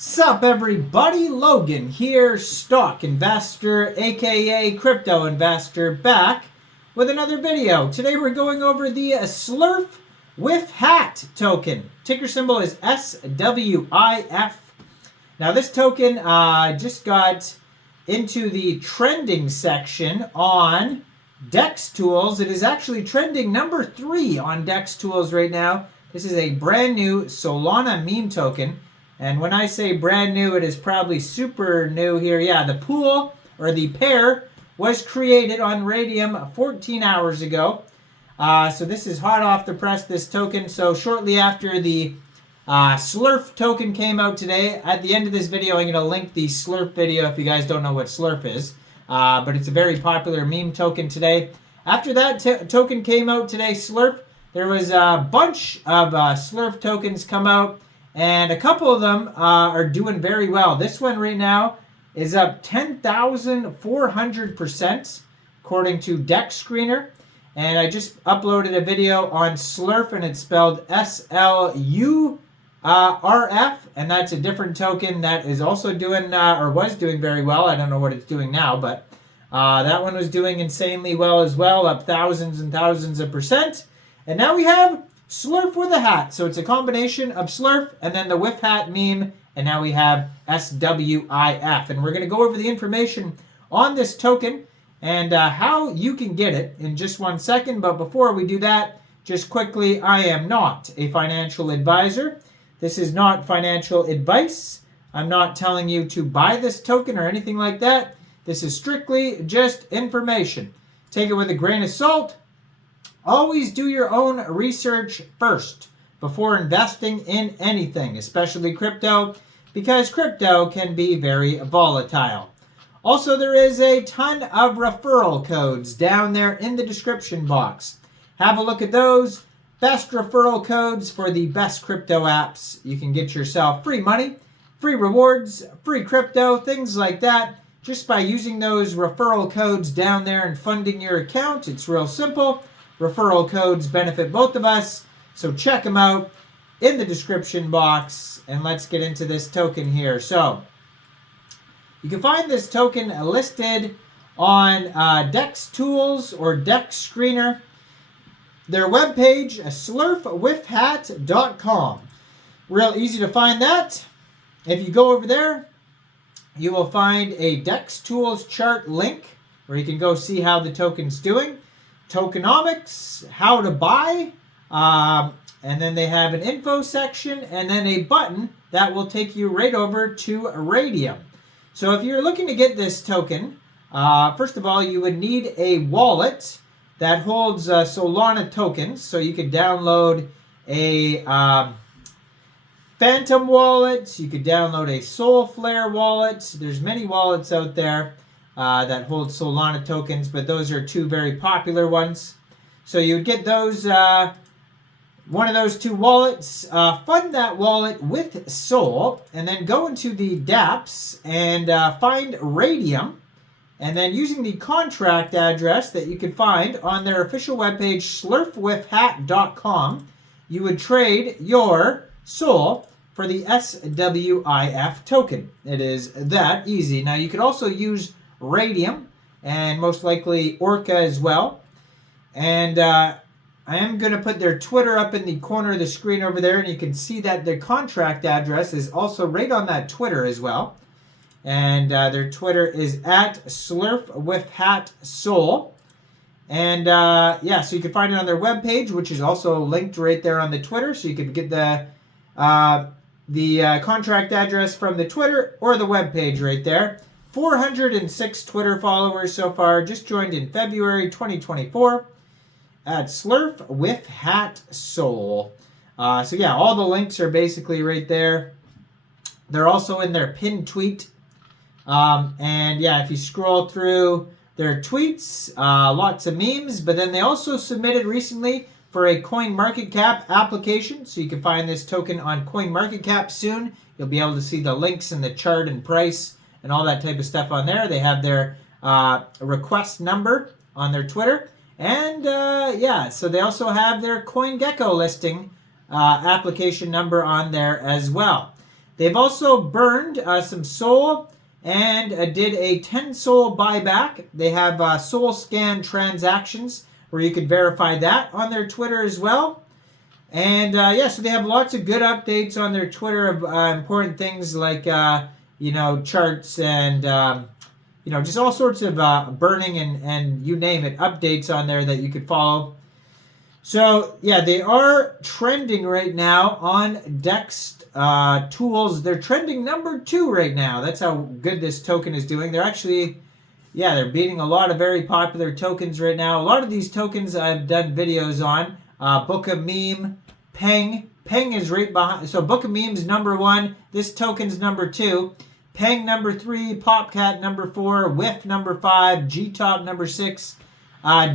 Sup everybody, Logan here, stock investor aka crypto investor, back with another video. Today we're going over the SlerfWifHat token. Ticker symbol is SWIF. Now this token just got into the trending section on DEX Tools. It is actually trending number 3 on DEX Tools right now. This is a brand new Solana meme token. And when I say brand new, it is probably super new here. Yeah, the pool, or the pair, was created on RAYDIUM 14 hours ago. So this is hot off the press, this token. So shortly after the Slerf token came out today, at the end of this video, I'm going to link the Slerf video if you guys don't know what Slerf is. But it's a very popular meme token today. After that token came out today, Slerf, there was a bunch of Slerf tokens come out. And a couple of them are doing very well. This one right now is up 10,400% according to Dex Screener. And I just uploaded a video on Slerf, and it's spelled SLURF. And that's a different token that is also doing, or was doing very well. I don't know what it's doing now, but that one was doing insanely well as well, up thousands and thousands of percent. And now we have Slerf with a hat. So it's a combination of Slerf and then the WIF hat meme, and now we have SWIF. And we're going to go over the information on this token and how you can get it in just 1 second. But before we do that, just quickly, I am not a financial advisor. This is not financial advice. I'm not telling you to buy this token or anything like that. This is strictly just information. Take it with a grain of salt. Always do your own research first before investing in anything, especially crypto, because crypto can be very volatile. Also, there is a ton of referral codes down there in the description box. Have a look at those. Best referral codes for the best crypto apps. You can get yourself free money, free rewards, free crypto, things like that, just by using those referral codes down there and funding your account. It's real simple. Referral codes benefit both of us, so check them out in the description box, and let's get into this token here. So you can find this token listed on DEX Tools or Dex Screener. Their webpage, SlerfWifHat.com. Real easy to find that. If you go over there, you will find a DEX Tools chart link where you can go see how the token's doing. Tokenomics, how to buy, and then they have an info section and then a button that will take you right over to RAYDIUM. So if you're looking to get this token, first of all, you would need a wallet that holds Solana tokens. So you could download a Phantom wallet, you could download a Solflare wallet. There's many wallets out there that hold Solana tokens, but those are two very popular ones. So you would get those, one of those two wallets, fund that wallet with Sol, and then go into the dApps and find RAYDIUM, and then using the contract address that you can find on their official webpage, SlerfWifHat.com, you would trade your Sol for the SWIF token. It is that easy. Now you could also use RAYDIUM and most likely ORCA as well. And I am going to put their Twitter up in the corner of the screen over there, and you can see that their contract address is also right on that Twitter as well. And their Twitter is at SlerfWifHatSol. And yeah, so you can find it on their webpage, which is also linked right there on the Twitter. So you can get the contract address from the Twitter or the webpage right there. 406 Twitter followers so far. Just joined in February 2024 at SlerfWifHatSol. So yeah, all the links are basically right there. They're also in their pinned tweet. And yeah, if you scroll through their tweets, lots of memes. But then they also submitted recently for a CoinMarketCap application. So you can find this token on CoinMarketCap soon. You'll be able to see the links and the chart and price and all that type of stuff on there. They have their request number on their Twitter. And yeah, so they also have their CoinGecko listing application number on there as well. They've also burned some SOL and did a 10 SOL buyback. They have SOL scan transactions where you could verify that on their Twitter as well. And yeah, so they have lots of good updates on their Twitter of important things like, you know, charts and, you know, just all sorts of burning and you name it, updates on there that you could follow. So yeah, they are trending right now on DEX tools. They're trending number 2 right now. That's how good this token is doing. They're actually, yeah, they're beating a lot of very popular tokens right now. A lot of these tokens I've done videos on. Book of Meme, Peng. Peng is right behind. So Book of Meme's number 1. This token's number 2. Peng number 3. Popcat number 4. WIF number 5. GTOP number 6.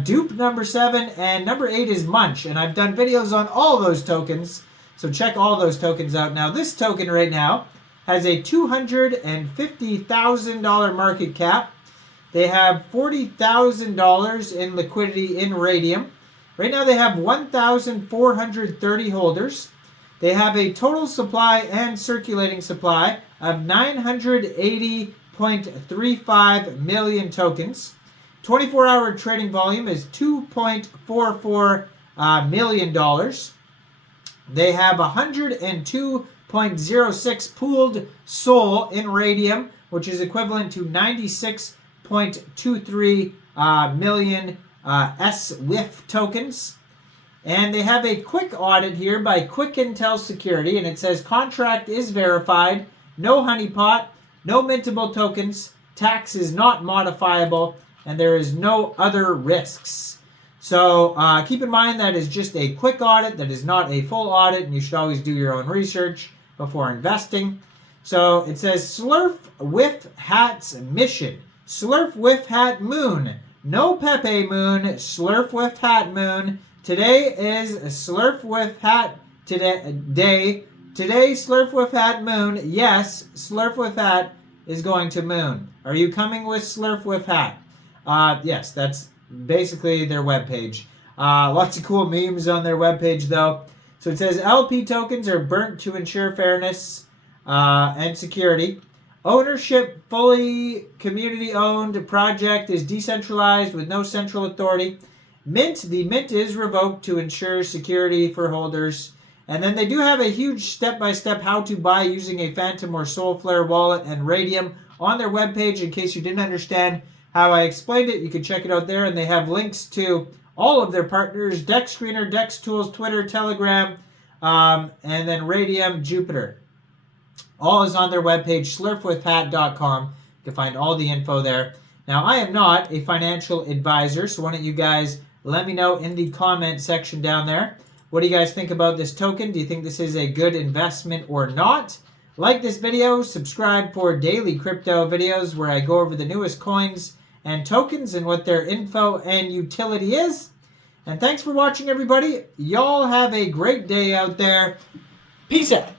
Dupe number 7. And number 8 is Munch. And I've done videos on all those tokens. So check all those tokens out. Now this token right now has a $250,000 market cap. They have $40,000 in liquidity in Raydium. Right now they have 1,430 holders. They have a total supply and circulating supply of 980.35 million tokens. 24-hour trading volume is $2.44 million. They have 102.06 pooled SOL in Raydium, which is equivalent to 96.23 million SWIF tokens. And they have a quick audit here by Quick Intel Security, and it says contract is verified, no honeypot, no mintable tokens, tax is not modifiable, and there is no other risks. So keep in mind that is just a quick audit, that is not a full audit, and you should always do your own research before investing. So it says SlerfWifHat's mission. SlerfWifHat Moon. No Pepe Moon, SlerfWifHat Moon. Today is SlerfWifHat day. Today, SlerfWifHat Moon. Yes, SlerfWifHat is going to Moon. Are you coming with SlerfWifHat? Yes, that's basically their webpage. Lots of cool memes on their webpage, though. So it says LP tokens are burnt to ensure fairness and security. Ownership, fully community-owned project is decentralized with no central authority. The mint is revoked to ensure security for holders. And then they do have a huge step-by-step how to buy using a Phantom or Soulflare wallet and Raydium on their webpage. In case you didn't understand how I explained it, you can check it out there. And they have links to all of their partners, DEX Screener, DEX Tools, Twitter, Telegram, and then Raydium, Jupiter. All is on their webpage, SlerfWifHat.com. You can find all the info there. Now, I am not a financial advisor, so why don't you guys let me know in the comment section down there. What do you guys think about this token? Do you think this is a good investment or not? Like this video, subscribe for daily crypto videos where I go over the newest coins and tokens and what their info and utility is. And thanks for watching, everybody. Y'all have a great day out there. Peace out.